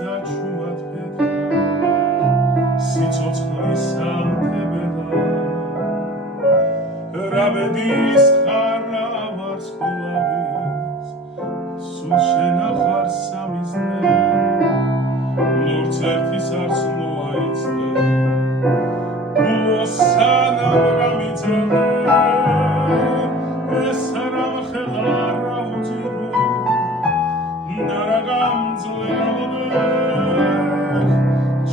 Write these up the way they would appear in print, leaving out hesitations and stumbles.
და ჩუმად ფეთქა სიცოცხლის ამთებელა რაბედის ხარა ვარსკვლავის სულ შენახარ სამიზნე ლურც ერთის არც მოაიცდე გულოსანამ გამიწელე ეს არამ ხელა რა უძირო ნარაგამძლე ამოდე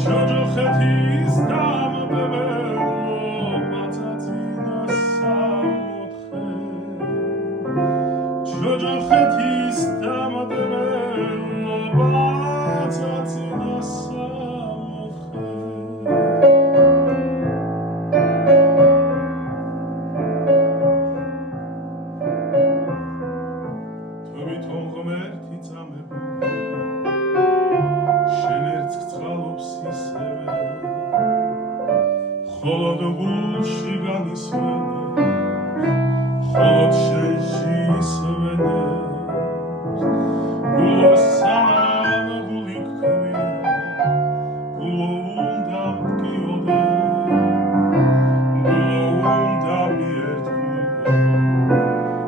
ჯოჯოხეთის დამდებელო პაცაცინას სამოთხე ჯოჯოხეთის დამდებელო პაცაცინას სამოთხე თვითონ ღმერთი წამებული შენ ერთს გწყალობს ისევე მხოლოდ გულში განისვენებს მხოლოდ შენში ისვენებს გულოსანამ გული გქვია გულო უნდა მტკიოდე გულო უნდა მიერთგულო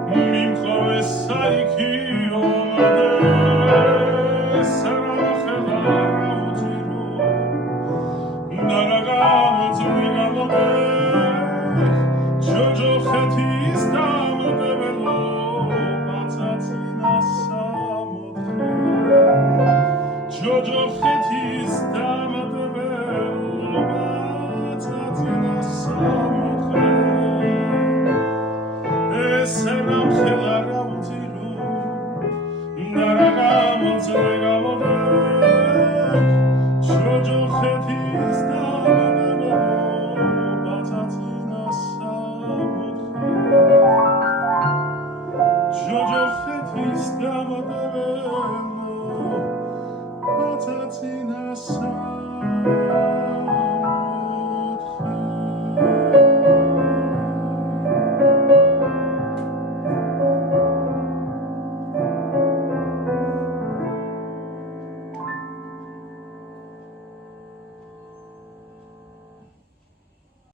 მიმყავე საიქიოდე სარამ ხელა რა უძირო ნარაგამძლე გამოდე ჯოჯოხეთის დამდებელო პაცაცინას სამოთხე ჯოჯოხეთის დამდებელო პაცაცინას სამოთხე ეს რამ ხელა რა უძირო ნარაგამძლე გამოდე ჯოჯოხეთის დამდებელო პაცაცინას სამოთხე ჯოჯოხეთის დამდებელო პაცაცინას